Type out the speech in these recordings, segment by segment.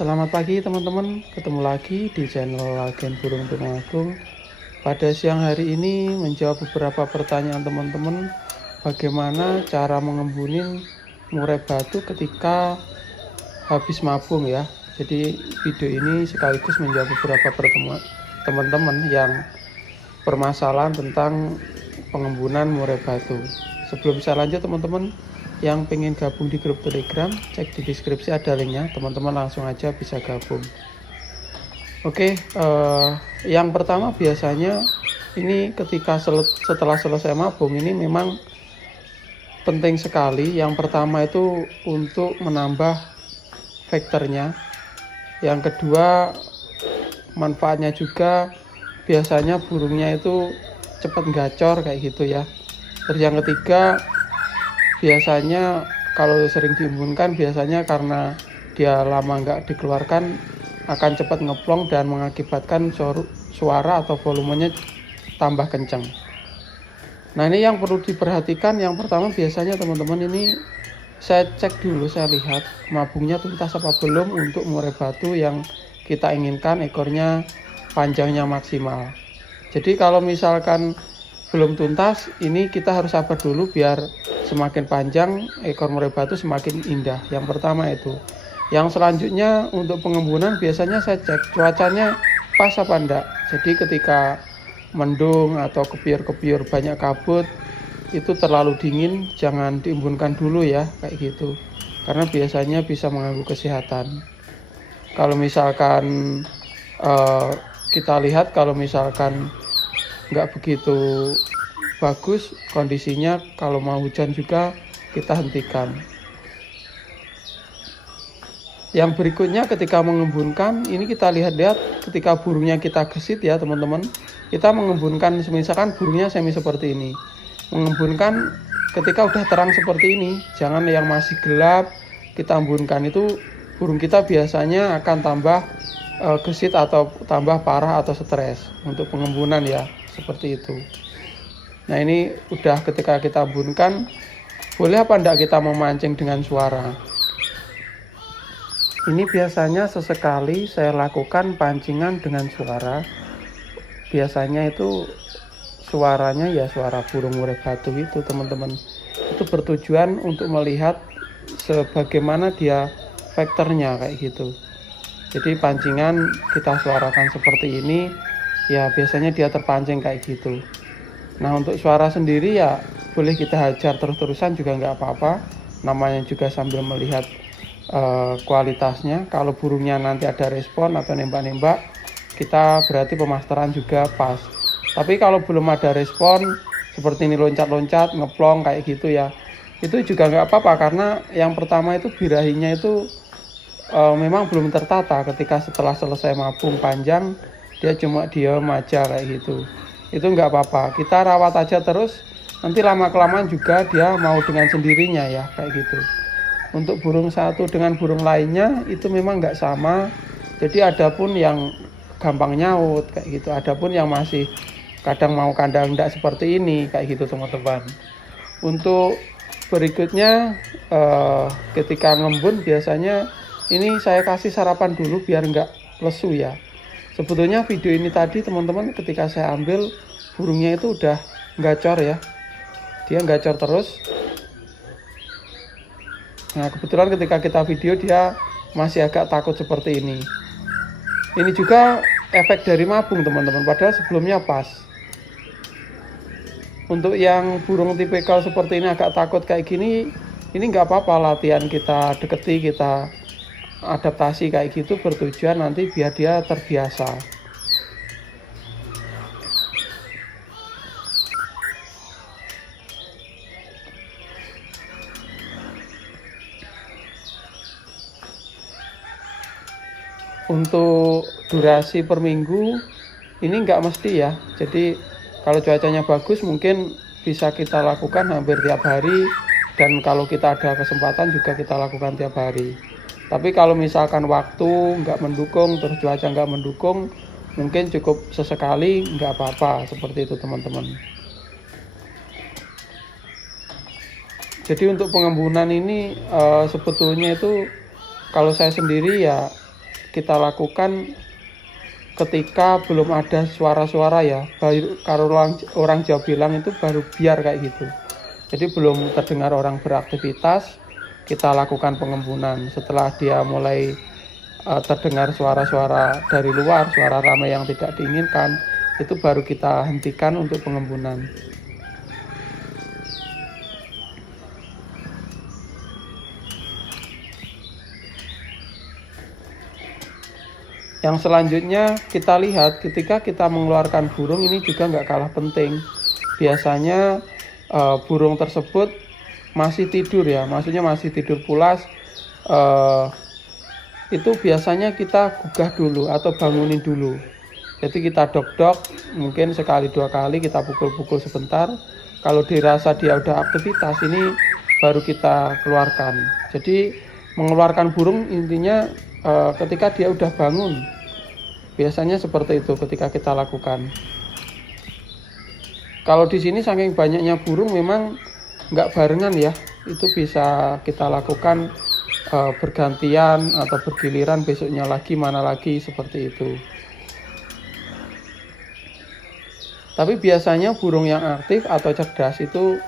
Selamat pagi teman-teman, ketemu lagi di channel Agen Burung Tulungagung. Pada siang hari ini menjawab beberapa pertanyaan teman-teman bagaimana cara mengembunin murai batu ketika habis mabung ya. Jadi video ini sekaligus menjawab beberapa pertemuan teman-teman yang permasalahan tentang pengembunan murai batu. Sebelum saya lanjut teman-teman, yang pengen gabung di grup Telegram, cek di deskripsi ada linknya, teman-teman langsung aja bisa gabung. Oke, yang pertama biasanya ini ketika setelah selesai mabung ini memang penting sekali. Yang pertama itu untuk menambah vektornya. Yang kedua manfaatnya juga biasanya burungnya itu cepat gacor kayak gitu ya. Terus yang ketiga biasanya kalau sering diembunkan biasanya karena dia lama nggak dikeluarkan akan cepat ngeplong dan mengakibatkan suara atau volumenya tambah kencang. Nah ini yang perlu diperhatikan. Yang pertama biasanya teman-teman ini saya cek dulu, saya lihat mabungnya tuntas apa belum untuk murai batu yang kita inginkan ekornya panjangnya maksimal. Jadi kalau misalkan belum tuntas, ini kita harus sabar dulu biar semakin panjang ekor murai batu semakin indah. Yang pertama itu. Yang selanjutnya untuk pengembunan biasanya saya cek cuacanya pas apa enggak. Jadi ketika mendung atau kepiur-kepiur banyak kabut itu terlalu dingin, jangan diembunkan dulu ya kayak gitu. Karena biasanya bisa mengganggu kesehatan. Kalau misalkan kita lihat kalau misalkan nggak begitu bagus kondisinya, kalau mau hujan juga kita hentikan. Yang berikutnya ketika mengembunkan ini kita lihat ketika burungnya kita gesit ya teman-teman, kita mengembunkan misalkan burungnya semi seperti ini, mengembunkan ketika udah terang seperti ini, jangan yang masih gelap kita embunkan, itu burung kita biasanya akan tambah gesit atau tambah parah atau stres untuk pengembunan ya, seperti itu. Nah ini udah ketika kita embunkan, boleh apa enggak kita memancing dengan suara. Ini biasanya sesekali saya lakukan pancingan dengan suara. Biasanya itu suaranya ya suara burung murai batu itu teman-teman. Itu bertujuan untuk melihat sebagaimana dia vektornya kayak gitu. Jadi pancingan kita suarakan seperti ini, ya biasanya dia terpancing kayak gitu. Nah untuk suara sendiri ya boleh kita hajar terus-terusan juga nggak apa-apa. Namanya juga sambil melihat kualitasnya. Kalau burungnya nanti ada respon atau nembak-nembak, kita berarti pemasteran juga pas. Tapi kalau belum ada respon seperti ini loncat-loncat, ngeplong kayak gitu ya, itu juga nggak apa-apa karena yang pertama itu birahinya itu memang belum tertata. Ketika setelah selesai mabung panjang dia cuma diam aja kayak gitu, itu nggak apa-apa, kita rawat aja terus, nanti lama-kelamaan juga dia mau dengan sendirinya ya kayak gitu. Untuk burung satu dengan burung lainnya itu memang nggak sama, jadi ada pun yang gampang nyaut kayak gitu, ada pun yang masih kadang mau kandang enggak seperti ini kayak gitu teman-teman. Untuk berikutnya ketika ngembun biasanya ini saya kasih sarapan dulu biar nggak lesu ya. Sebetulnya video ini tadi teman-teman ketika saya ambil burungnya itu udah gacor ya, dia gacor terus. Nah kebetulan ketika kita video dia masih agak takut seperti ini. Ini juga efek dari mabung teman-teman, padahal sebelumnya pas. Untuk yang burung tipikal seperti ini agak takut kayak gini, ini nggak apa-apa, latihan kita deketi, kita adaptasi kayak gitu bertujuan nanti biar dia terbiasa. Untuk durasi per minggu ini nggak mesti ya. Jadi kalau cuacanya bagus mungkin bisa kita lakukan hampir tiap hari, dan kalau kita ada kesempatan juga kita lakukan tiap hari. Tapi kalau misalkan waktu nggak mendukung, terus cuaca nggak mendukung, mungkin cukup sesekali, nggak apa-apa, seperti itu teman-teman. Jadi untuk pengembunan ini sebetulnya itu kalau saya sendiri ya kita lakukan ketika belum ada suara-suara ya. Kalau orang Jawa bilang itu baru biar kayak gitu. Jadi belum terdengar orang beraktivitas, kita lakukan pengembunan. Setelah dia mulai terdengar suara-suara dari luar, suara ramai yang tidak diinginkan, itu baru kita hentikan untuk pengembunan. Yang selanjutnya kita lihat ketika kita mengeluarkan burung, ini juga nggak kalah penting. Biasanya burung tersebut masih tidur ya, maksudnya masih tidur pulas. Itu biasanya kita gugah dulu atau bangunin dulu. Jadi kita dok-dok, mungkin sekali dua kali kita pukul-pukul sebentar. Kalau dirasa dia udah aktivitas, ini baru kita keluarkan. Jadi mengeluarkan burung intinya ketika dia udah bangun. Biasanya seperti itu ketika kita lakukan. Kalau di sini saking banyaknya burung memang nggak barengan ya. Itu bisa kita lakukan bergantian atau bergiliran, besoknya lagi, mana lagi, seperti itu. Tapi biasanya burung yang aktif atau cerdas itu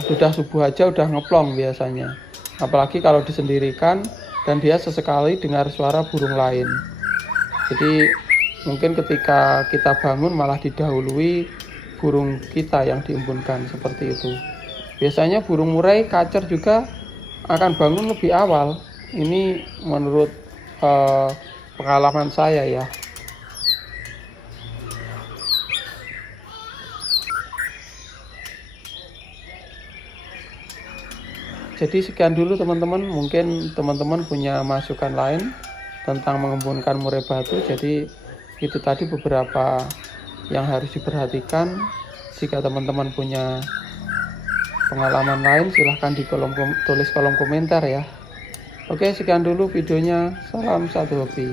sudah subuh aja udah ngeplong biasanya. Apalagi kalau disendirikan dan dia sesekali dengar suara burung lain. Jadi mungkin ketika kita bangun malah didahului burung kita yang diembunkan, seperti itu. Biasanya burung murai, kacer juga akan bangun lebih awal. Ini menurut pengalaman saya ya. Jadi sekian dulu teman-teman, mungkin teman-teman punya masukan lain tentang mengembunkan murai batu. Jadi itu tadi beberapa yang harus diperhatikan. Jika teman-teman punya pengalaman lain, silahkan tulis kolom komentar ya. Oke, sekian dulu videonya. Salam satu hobi.